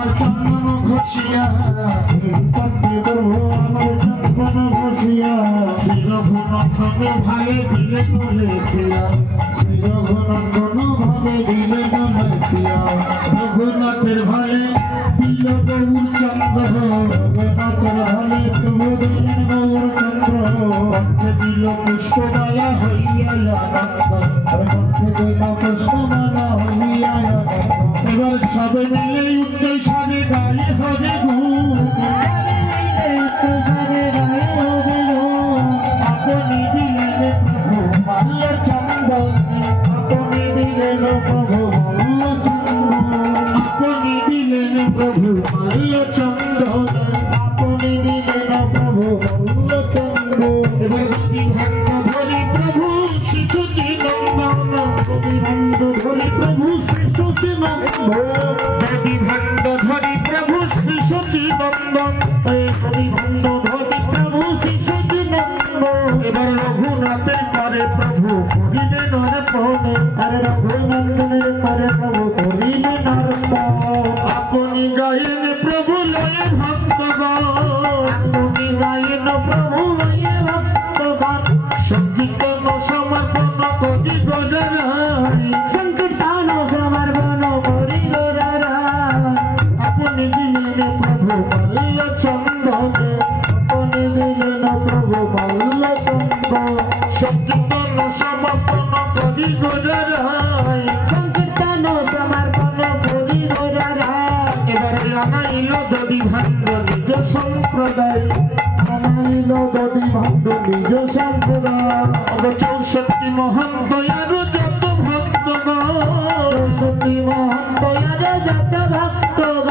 আমার চন্দন ঘষিয়া কান্তি প্রভু আমার চন্দন ঘষিয়া শ্রী রঘুনন্দন ভালে দিলে তুলেছিয়া শ্রী রঘুনন্দন ভালে দিলে তুলেছিয়া রঘুনাথের ভালে দিল গৌর চন্দ্র রঘুনাথের ভালে তবু দিলেন গৌর চন্দ্র কণ্ঠে দিল পুষ্পমালা হইয়া আনন্দ কণ্ঠে দিল পুষ্পমালা হইয়া এবার সবে মিলে উচ্চ স্বরে গায়ে হবে গুণ আপনি দিলেন প্রভু মাল্য চন্দন আপনি দিলেন প্রভু মাল্য চন্দন আপনি দিলেন প্রভু মাল্য চন্দন আপনি দিলেন প্রভু মাল্য চন্দন এবার বিভাঙ্গ ধরি প্রভু শিশুটি নন্দন বিভাঙ্গ ধরি প্রভু শিশুটি নন্দন বিভাঙ্গ ধরি প্রভু শিশুটি নন্দন বিভাঙ্গ ধরি প্রভু শিশুটি নন্দন এবার রঘুনাথের করে প্রভু করিলে নরপণ আর রঘুনন্দনের করে প্রভু করিলে নরপণ আপনি গায়েন প্রভু লয়ে ভক্তগণ আপনি গায়েন প্রভু লয়ে ভক্তগণ সংকীর্তন সমর্পণ করি গোরারি সংকীর্তন সমর্পণ করি গোরারি আপনি দিলেন প্রভু মাল্য চন্দন আপনি দিলেন প্রভু মাল্য চন্দন সংকীর্তন সমর্পণ করি গোরারি সংকীর্তন সমর্পণ করি গোরারি এবারে আনাইল দদি ভাঙ্গ নিজ সম্প্রদায় আনাইল দদি ভাঙ্গ নিজ সম্প্রদায় 64 মহান দয়ার যত ভক্তগণ 64 মহান দয়ার যত ভক্তগণ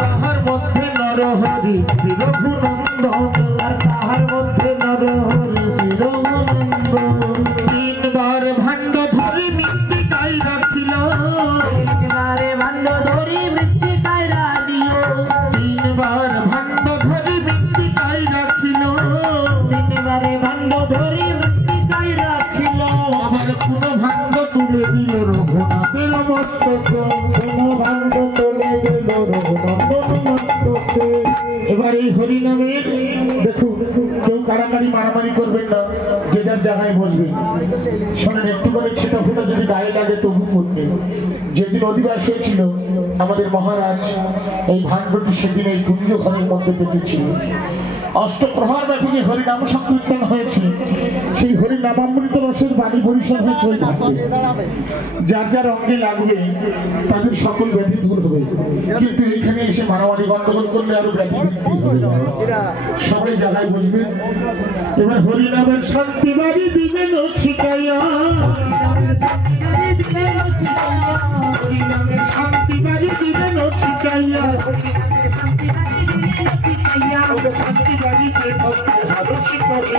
তাহার মধ্যে নরহরি শ্রী রঘুনন্দন আর তাহার মধ্যে নরহরি শ্রী রঘুনন্দন তিনবার ভাণ্ড ধরি মৃত্তিকায় রাখিল তিনবার ভাণ্ড ধরি মৃত্তিকায় রাখিল তিনবার ভাণ্ড ধরি মৃত্তিকায় রাখিল তিনবারে ভাণ্ড ধরি মৃত্তিকায় রাখিল আবার কোন ভাণ্ড তুলে দিল রঘুনাথের মস্তকে কোন ভাণ্ড তুলে দিল রঘুনন্দন মস্তকে এবার এই হরিনামের দেখুন কেউ কাড়াকাড়ি মারামারি করবেন না যে যার জায়গায় বসবেন শোনেন একটু করে ছেটা ফুটা যদি গায়ে লাগে তবু করবে যেদিন অধিবাস হয়েছিল আমাদের মহারাজ এই ভাণ্ডটি সেদিন এই কুঞ্জ ঘরের মধ্যে পেতেছিল অষ্টপ্রহর ব্যাপী যে হরিনাম সংকীর্তন হয়েছে সেই হরিনামামৃত রসের বাণী পরিষদ হয়েছে ওই ঘাটে যার যার অঙ্গে লাগবে তাদের সকল ব্যাধি দূর হবে কিন্তু এইখানে এসে মারামারি গন্ডগোল করলে আরো ব্যাধি বৃদ্ধি হবে সবাই জায়গায় বসবে এবার হরিনামের শান্তি বাড়ি দিবেন ছিটাইয়া হরিনামের শান্তি বাড়ি দিবেন ছিটাইয়া শান্তি বাড়িতে ভক্তের ভালোসি করে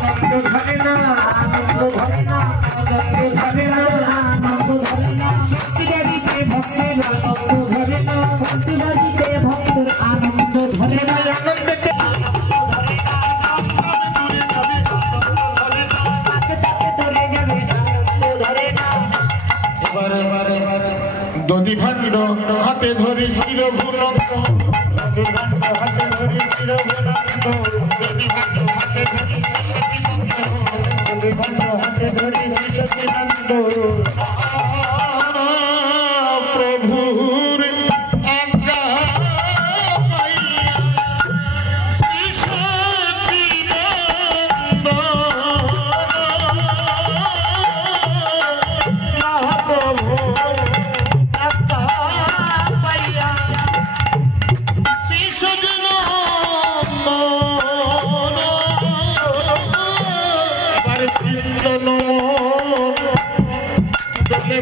আনন্দ ধরে না আনন্দ ধরে না আনন্দ ধরে না আনন্দ ধরে না শান্তি বাড়িতে ভক্তের আনন্দ ধরে না শান্তি বাড়িতে ভক্তের আনন্দ ধরে না আনন্দকে দধি ভাণ্ড হাতে ধরে শ্রী রঘুনন্দন দধি ভাণ্ড হাতে ধরে শ্রী রঘুনন্দন দধি ভাণ্ড হাতে ধরে দধি ভাণ্ড হাতে ধরে শ্রী সচিনন্দন প্রভুর আজ্ঞা শ্রী সচিনন্দন মহাপ্রভু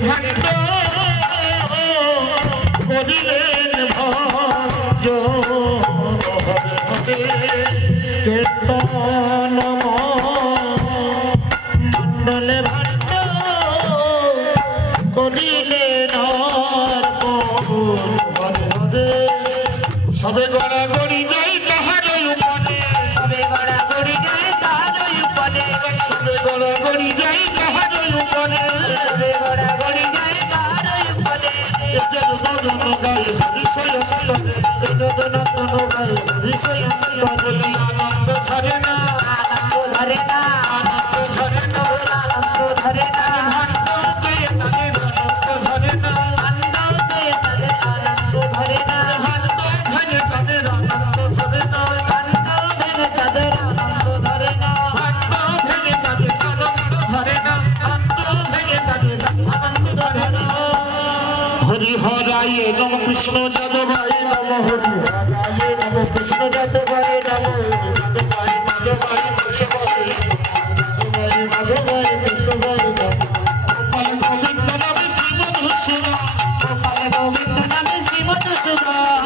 ভাণ্ড করিলেন ভজ কীর্তন মণ্ডলে ভাণ্ড করিলেন সবে গড়া গড়ি যাই তাহার উপরে সবে গড়া গড়ি যাই তাহার উপরে সবে গড়া গড়ি যাই তাহার উপরে সবে গড়া গড়ি যাই তাহার हरिहराय नम कृष्ण जादवाय नम हरिहराय नम कृष्ण जादवाय नम जादवाय माधवाय कृष्णवाय माधवाय कृष्णवाय गोपाल गोविंद नाम श्री मधुसूदन गोपाल गोविंद नाम श्री मधुसूदन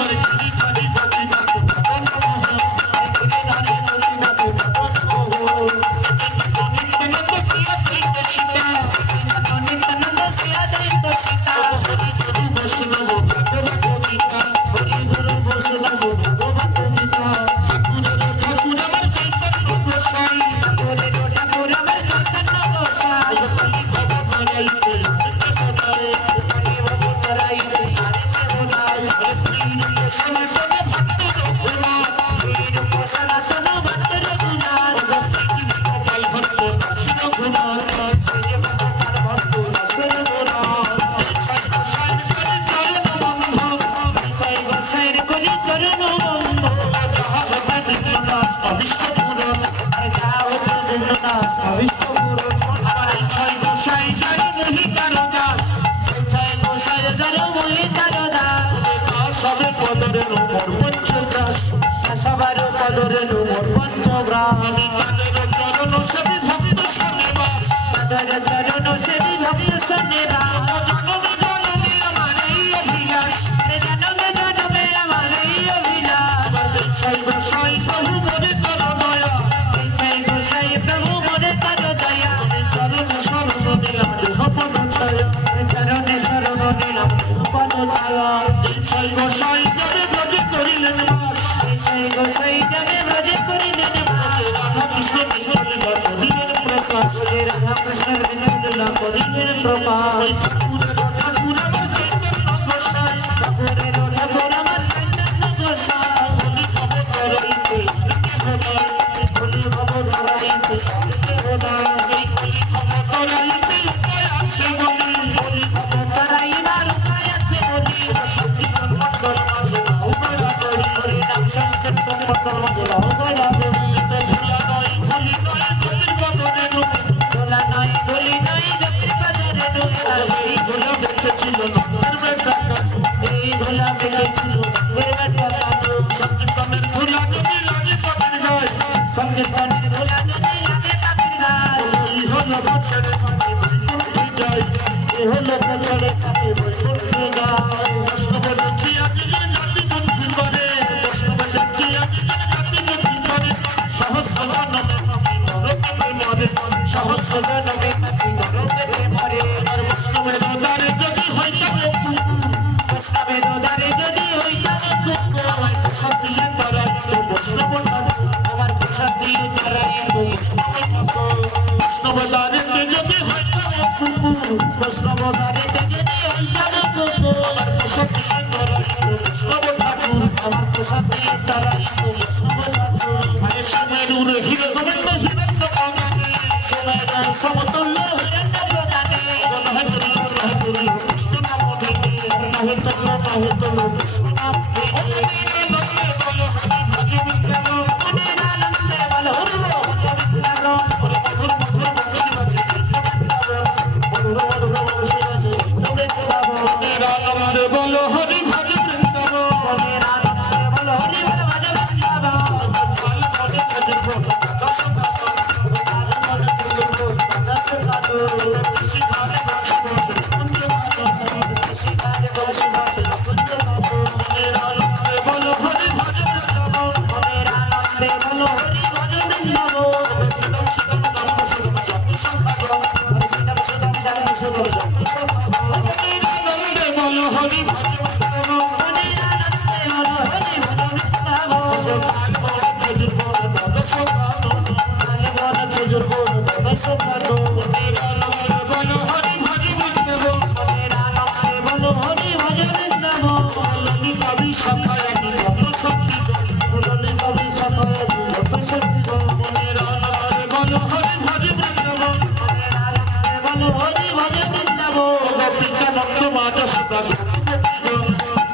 নিত্যানন্দ মাজা সদা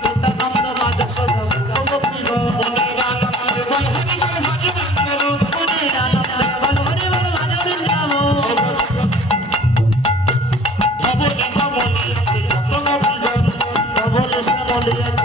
নিত্যানন্দ মাজা সদা মনের আনন্দে বল হরি বল ভাজু বৃন্দাবন মনের আনন্দে বল হরি বল ভাজু বৃন্দাবন ধবলে শ্যামলে আছে